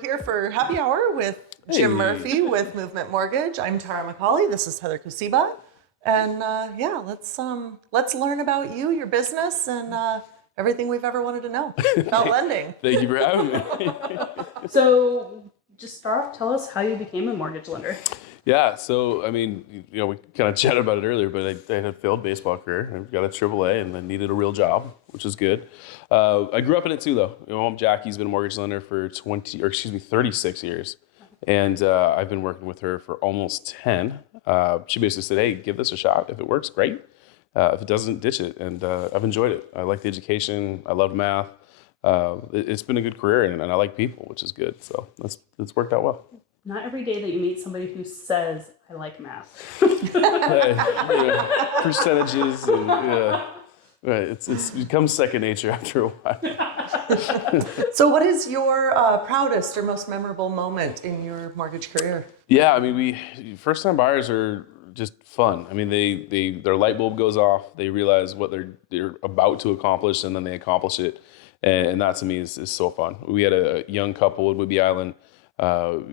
here for happy hour with Jim Murphy with Movement Mortgage. I'm Tara McCauley. This is Heather Kusiba. And yeah, let's learn about you, your business, and everything we've ever wanted to know about lending. Thank you for having me. So just start off, tell us how you became a mortgage lender. Yeah, so I mean, we kind of chatted about it earlier, but I had a failed baseball career. I got a AAA and then needed a real job, which is good. I grew up in it too, though. Mom Jackie's been a mortgage lender for 36 years. And I've been working with her for almost 10. She basically said, hey, give this a shot. If it works, great. If it doesn't, ditch it. And I've enjoyed it. I like the education. I love math. It's been a good career, and I like people, which is good. So it's worked out well. Not every day that you meet somebody who says, I like math. Percentages, and, right. It's become second nature after a while. So what is your proudest or most memorable moment in your mortgage career? Yeah, I mean, first-time buyers are just fun. I mean, their light bulb goes off. They realize what they're about to accomplish, and then they accomplish it. And that to me is so fun. We had a young couple in Whidbey Island.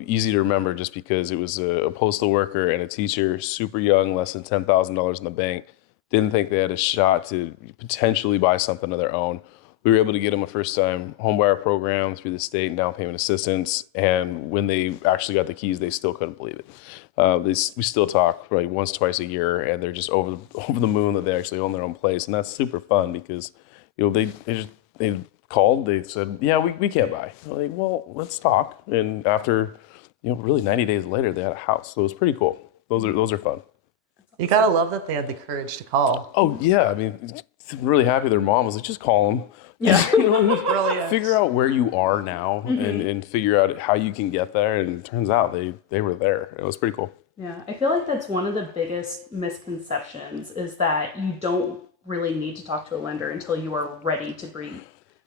Easy to remember just because it was a postal worker and a teacher, super young, less than $10,000 in the bank. Didn't think they had a shot to potentially buy something of their own. We were able to get them a first-time homebuyer program through the state and down payment assistance. And when they actually got the keys, they still couldn't believe it. We still talk probably once, twice a year, and they're just over the moon that they actually own their own place. And that's super fun because they called, they said, yeah, we can't buy. I'm like, well, let's talk. And after, really 90 days later, they had a house. So it was pretty cool. Those are fun. You gotta love that they had the courage to call. Oh yeah, I mean, I'm really happy their mom was like, just call them. Yeah. Brilliant. Figure out where you are now and figure out how you can get there. And it turns out they were there. It was pretty cool. Yeah, I feel like that's one of the biggest misconceptions is that you don't really need to talk to a lender until you are ready to be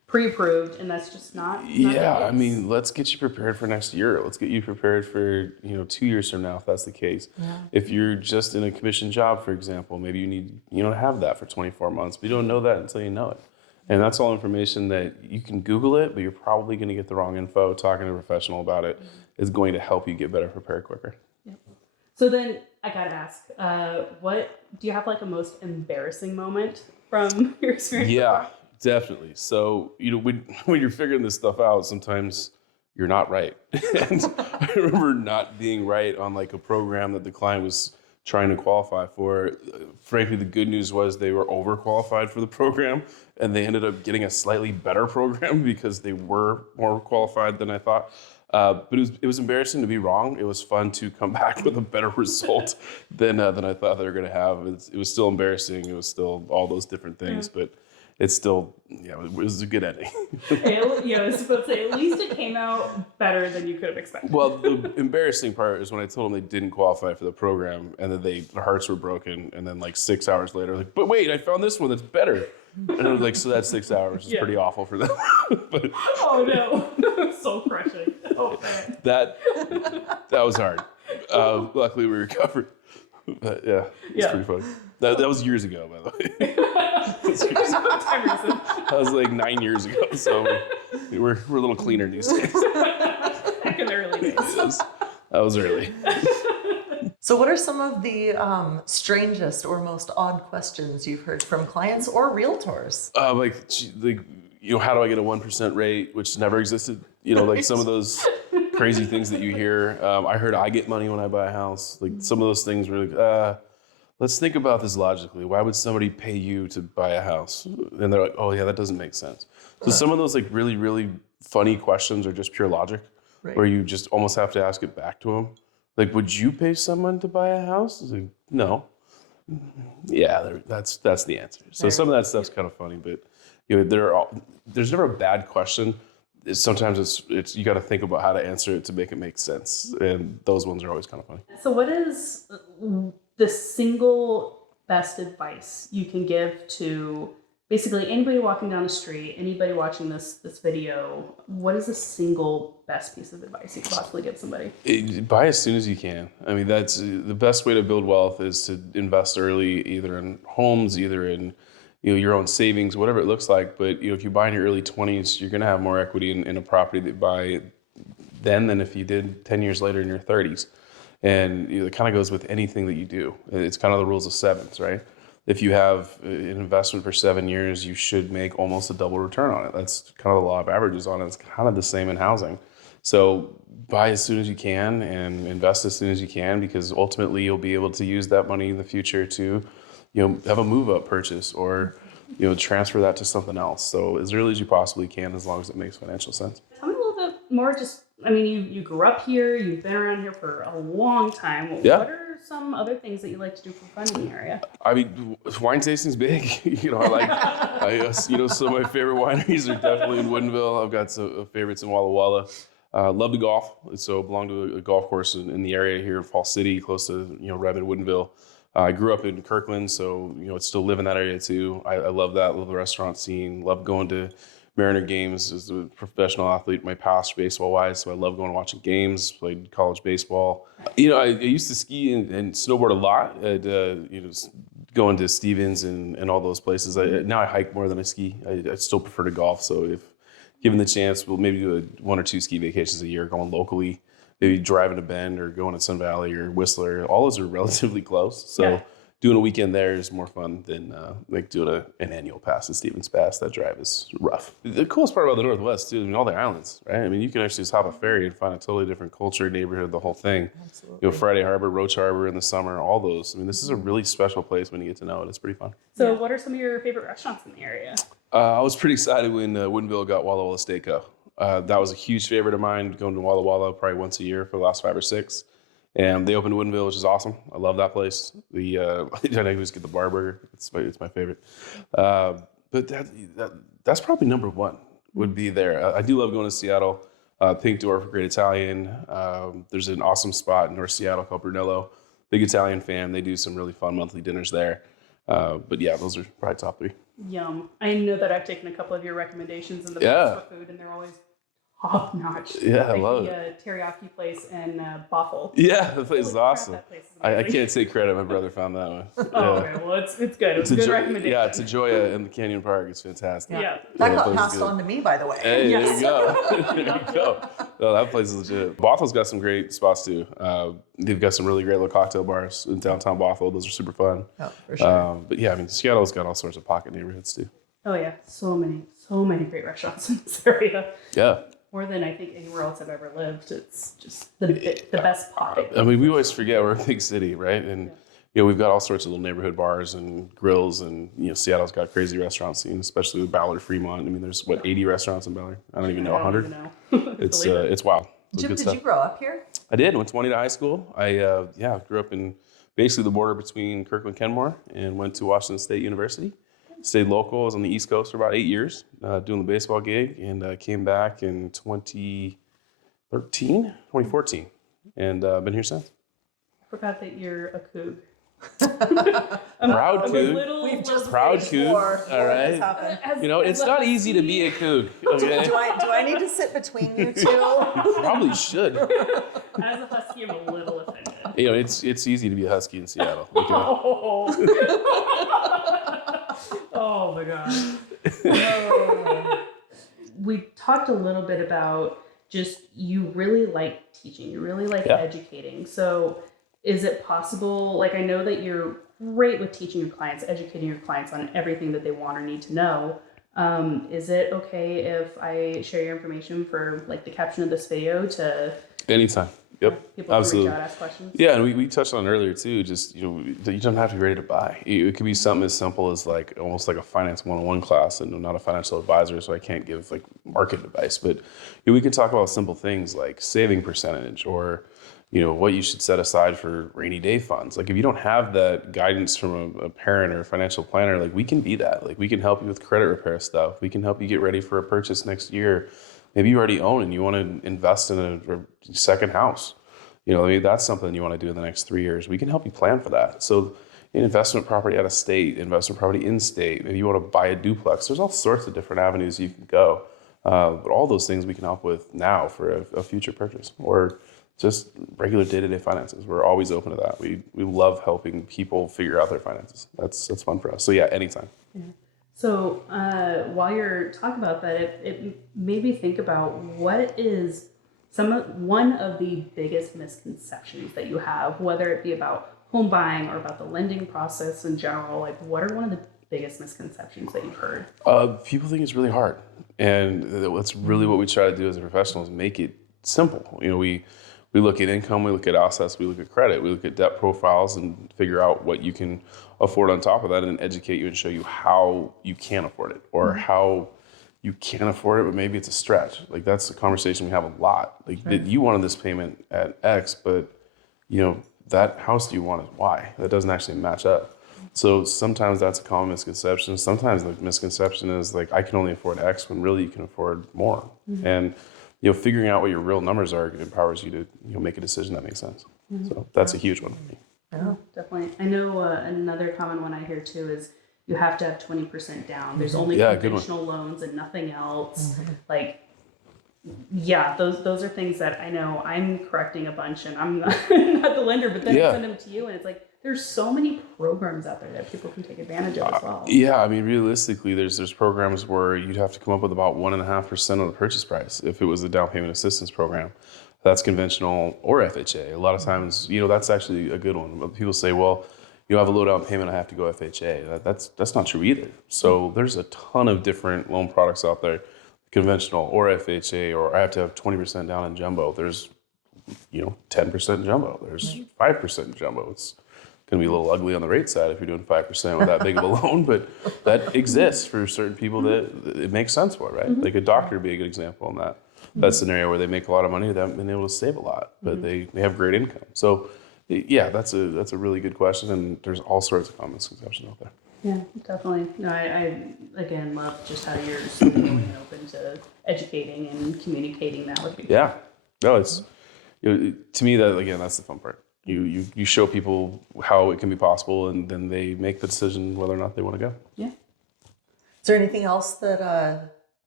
pre-approved, and that's just not yeah, I mean, let's get you prepared for next year. Let's get you prepared for 2 years from now if that's the case. Yeah. If you're just in a commission job, for example, maybe you don't have that for 24 months, but you don't know that until you know it. And that's all information that you can Google it, but you're probably going to get the wrong info. Talking to a professional about it is going to help you get better prepared quicker. Yep. So then I gotta ask, what do you have like a most embarrassing moment from your experience? Yeah. Definitely. So, when you're figuring this stuff out, sometimes you're not right. And I remember not being right on like a program that the client was trying to qualify for. Frankly, the good news was they were overqualified for the program, and they ended up getting a slightly better program because they were more qualified than I thought. But it was embarrassing to be wrong. It was fun to come back with a better result than I thought they were going to have. It was still embarrassing. It was still all those different things, but it's still, it was a good ending. I was supposed to say, at least it came out better than you could have expected. Well, the embarrassing part is when I told them they didn't qualify for the program, and then their hearts were broken, and then like 6 hours later, like, but wait, I found this one that's better. And I was like, so that's 6 hours. It's pretty awful for them. But oh no, soul crushing. Oh man. That was hard. Luckily, we recovered. But yeah, it's pretty funny. That was years ago, by the way. That was like 9 years ago, so we're a little cleaner these days. Back in the early days. Yes, that was early. So what are some of the strangest or most odd questions you've heard from clients or realtors? How do I get a 1% rate, which never existed? Like some of those crazy things that you hear. I heard I get money when I buy a house. Like some of those things were like, let's think about this logically. Why would somebody pay you to buy a house? And they're like, oh yeah, that doesn't make sense. So some of those like really, really funny questions are just pure logic, where you just almost have to ask it back to them. Like, would you pay someone to buy a house? Like, no. Yeah, that's the answer. So some of that stuff's kind of funny, but there's never a bad question. Sometimes it's you got to think about how to answer it to make it make sense, and those ones are always kind of funny. So what is the single best advice you can give to basically anybody walking down the street, anybody watching this video? What is the single best piece of advice you could possibly give somebody? Buy as soon as you can. I mean, that's the best way to build wealth is to invest early, either in homes, either in your own savings, whatever it looks like. But if you buy in your early 20s, you're going to have more equity in a property that you buy then than if you did 10 years later in your 30s. And it kind of goes with anything that you do. It's kind of the rules of sevens, right? If you have an investment for 7 years, you should make almost a double return on it. That's kind of the law of averages on it. It's kind of the same in housing. So buy as soon as you can and invest as soon as you can, because ultimately you'll be able to use that money in the future to, have a move up purchase or, transfer that to something else. So as early as you possibly can, as long as it makes financial sense. Tell me a little bit more. You grew up here. You've been around here for a long time. Yeah. What are some other things that you like to do for fun in the area? I mean, wine tasting's big. Some of my favorite wineries are definitely in Woodinville. I've got some favorites in Walla Walla. Love to golf. So I belong to a golf course in the area here in Fall City, close to, Redmond, Woodinville. I grew up in Kirkland, so, still live in that area too. I love that. Love the restaurant scene. Love going to Mariner games as a professional athlete, my past baseball-wise, so I love going and watching games, played college baseball. I used to ski and snowboard a lot, going to Stevens and all those places. Now I hike more than I ski. I still prefer to golf, so if given the chance, we'll maybe do 1 or 2 ski vacations a year going locally, maybe driving to Bend or going to Sun Valley or Whistler. All those are relatively close, so Yeah. Doing a weekend there is more fun than doing an annual pass at Stevens Pass. That drive is rough. The coolest part about the Northwest, too, all the islands, right? I mean, you can actually just hop a ferry and find a totally different culture, neighborhood, the whole thing. Absolutely. Friday Harbor, Roach Harbor in the summer, all those. I mean, this is a really special place when you get to know it. It's pretty fun. So, what are some of your favorite restaurants in the area? I was pretty excited when Woodinville got Walla Walla Steak Co. That was a huge favorite of mine, going to Walla Walla probably once a year for the last 5 or 6. And they opened Woodinville, which is awesome. I love that place. I always get the bar burger. It's my favorite. But that's probably number 1 would be there. I do love going to Seattle. Pink Door for Great Italian. There's an awesome spot in North Seattle called Brunello. Big Italian fan. They do some really fun monthly dinners there. But yeah, those are probably top 3. Yum. I know that I've taken a couple of your recommendations in the Yeah. past for food, and they're always top notch. Yeah, I like love the teriyaki place in Bothell. Yeah, the place is Holy crap, awesome. that place is I amazing. can't take credit. My brother found that one. Oh, Yeah. okay. Well, it's good. It's a good recommendation. Yeah, it's a Joya in the Canyon Park. It's fantastic. Yeah. That Yeah, got place is passed good. on to me, by the way. Hey, Yes. there you go. There you go. No, that place is legit. Bothell's got some great spots too. They've got some really great little cocktail bars in downtown Bothell. Those are super fun. Oh, for sure. But yeah, I mean, Seattle's got all sorts of pocket neighborhoods too. Oh yeah, so many great restaurants in this area. Yeah. More than I think anywhere else I've ever lived. It's just the best pocket. I mean, we always forget we're a big city, right? And we've got all sorts of little neighborhood bars and grills, and Seattle's got crazy restaurant scene, especially with Ballard, Fremont. I mean, there's 80 restaurants in Ballard. I don't even know, 100. It's Believe it. it's wild. It's Jim, good did stuff. you grow up here? I did. Went to Juanita High School. I grew up in basically the border between Kirkland and Kenmore, and went to Washington State University. Stayed local. I was on the East Coast for about 8 years doing the baseball gig, and came back in 2014, and been here since. I forgot that you're a coug. Proud coug. We've just Proud waged coug. war. All War right. has happened. It's not easy to be a coug. Okay? Do I need to sit between you two? Probably should. As a husky, I'm a little offended. It's easy to be a husky in Seattle. Okay? Oh my god. We talked a little bit about just you really like teaching, you really like Yeah. educating. So is it possible, like I know that you're great with teaching your clients, educating your clients on everything that they want or need to know. Is it okay if I share your information for like the caption of this video to Anytime. Yep. people Absolutely. to reach out, ask questions? Yeah, and we touched on it earlier too. Just you don't have to be ready to buy. It could be something as simple as like almost like a finance 101 class, and I'm not a financial advisor, so I can't give like market advice. But we could talk about simple things like saving percentage, or what you should set aside for rainy day funds. Like if you don't have that guidance from a parent or a financial planner, like we can be that. Like we can help you with credit repair stuff. We can help you get ready for a purchase next year. Maybe you already own and you want to invest in a second house. Maybe that's something you want to do in the next 3 years. We can help you plan for that. So investment property out of state, investment property in state, maybe you want to buy a duplex. There's all sorts of different avenues you can go. But all those things we can help with now for a future purchase, or just regular day-to-day finances. We're always open to that. We love helping people figure out their finances. That's fun for us. So yeah, anytime. So while you're talking about that, it made me think about what is one of the biggest misconceptions that you have, whether it be about home buying or about the lending process in general, like what are one of the biggest misconceptions that you've heard? People think it's really hard, and that's really what we try to do as a professional is make it simple. We look at income, we look at assets, we look at credit, we look at debt profiles, and figure out what you can afford on top of that, and educate you and show you how you can afford it, or how you can afford it, but maybe it's a stretch. Like that's a conversation we have a lot. Like that you wanted this payment at X, but that house you want is Y. That doesn't actually match up. So sometimes that's a common misconception. Sometimes the misconception is like, I can only afford X when really you can afford more. And, figuring out what your real numbers are empowers you to, make a decision that makes sense. So that's a huge one for me. Yeah, definitely. I know another common one I hear too is you have to have 20% down. There's only conventional loans and nothing else. Like, yeah, those are things that I know I'm correcting a bunch, and I'm not the lender, but then I send them to you, and it's like there's so many programs out there that people can take advantage of as well. Yeah, I mean, realistically, there's programs where you'd have to come up with about 1.5% of the purchase price if it was the down payment assistance program. That's conventional or FHA. A lot of times, that's actually a good one. People say, well, you have a low down payment, I have to go FHA. That's not true either. So there's a ton of different loan products out there, conventional or FHA, or I have to have 20% down in jumbo. There's, 10% jumbo. There's 5% jumbo. It's going to be a little ugly on the rate side if you're doing 5% with that big of a loan, but that exists for certain people that it makes sense for, right? Like a doctor would be a good example in that scenario where they make a lot of money, they haven't been able to save a lot, but they have great income. So yeah, that's a really good question, and there's all sorts of common misconceptions out there. Yeah, definitely. No, I again love just how you're so willing and open to educating and communicating that with people. Yeah, no, it's to me that's the fun part. You show people how it can be possible, and then they make the decision whether or not they want to go. Yeah. Is there anything else that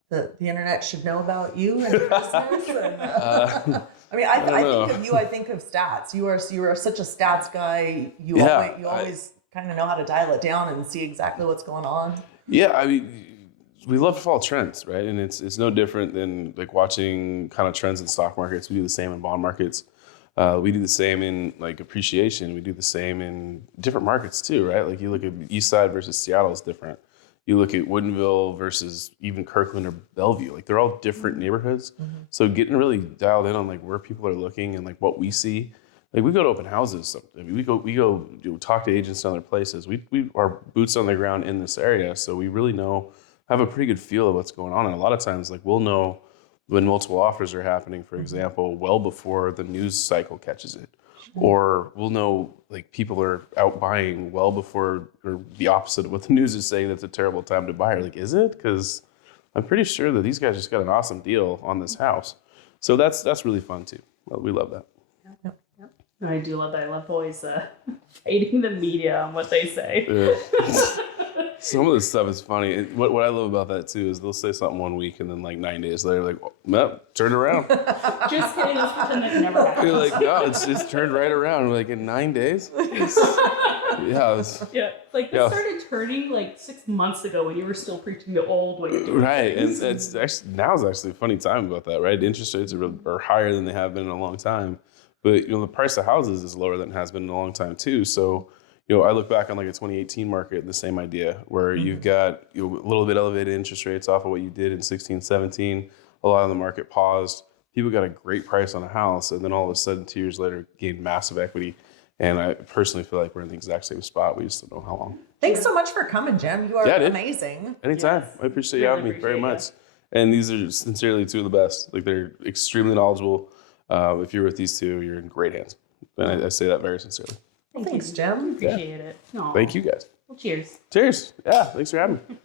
the internet should know about you and your business? I mean, I think of you. I think of stats. You are such a stats guy. You always kind of know how to dial it down and see exactly what's going on. Yeah, I mean, we love to follow trends, right? And it's no different than like watching kind of trends in stock markets. We do the same in bond markets. We do the same in like appreciation. We do the same in different markets too, right? Like you look at East Side versus Seattle is different. You look at Woodinville versus even Kirkland or Bellevue. Like they're all different neighborhoods. So getting really dialed in on like where people are looking and like what we see. Like we go to open houses. I mean, we go talk to agents in other places. We are boots on the ground in this area, so we really have a pretty good feel of what's going on. And a lot of times, like we'll know when multiple offers are happening, for example, well before the news cycle catches it. Or we'll know like people are out buying well before, or the opposite of what the news is saying, that's a terrible time to buy. Or like, is it? Because I'm pretty sure that these guys just got an awesome deal on this house. So that's really fun too. Well, we love that. Yep. I do love that. I love always fighting the media on what they say. Yeah. Some of this stuff is funny. What I love about that too is they'll say something one week and then like 9 days later, like, well, turn around. Just kidding. Let's pretend that never happened. You're like, no, it's turned right around. We're like in 9 days. Yeah. Like this started turning like 6 months ago when you were still preaching the old way of doing right, things. and it's actually now is actually a funny time about that, right? Interest rates are higher than they have been in a long time, but the price of houses is lower than it has been in a long time too. So. I look back on like a 2018 market and the same idea where you've got a little bit elevated interest rates off of what you did in 16, 17. A lot of the market paused. People got a great price on a house, and then all of a sudden 2 years later gained massive equity. And I personally feel like we're in the exact same spot. We just don't know how long. Thanks so much for coming, Jim. You are amazing. Anytime. Yes. I appreciate you having me very much. And these are sincerely two of the best. Like they're extremely knowledgeable. If you're with these two, you're in great hands. And I say that very sincerely. Thanks, Jim. Appreciate it. Aw. Thank you guys. Well, cheers. Cheers. Yeah, thanks for having me.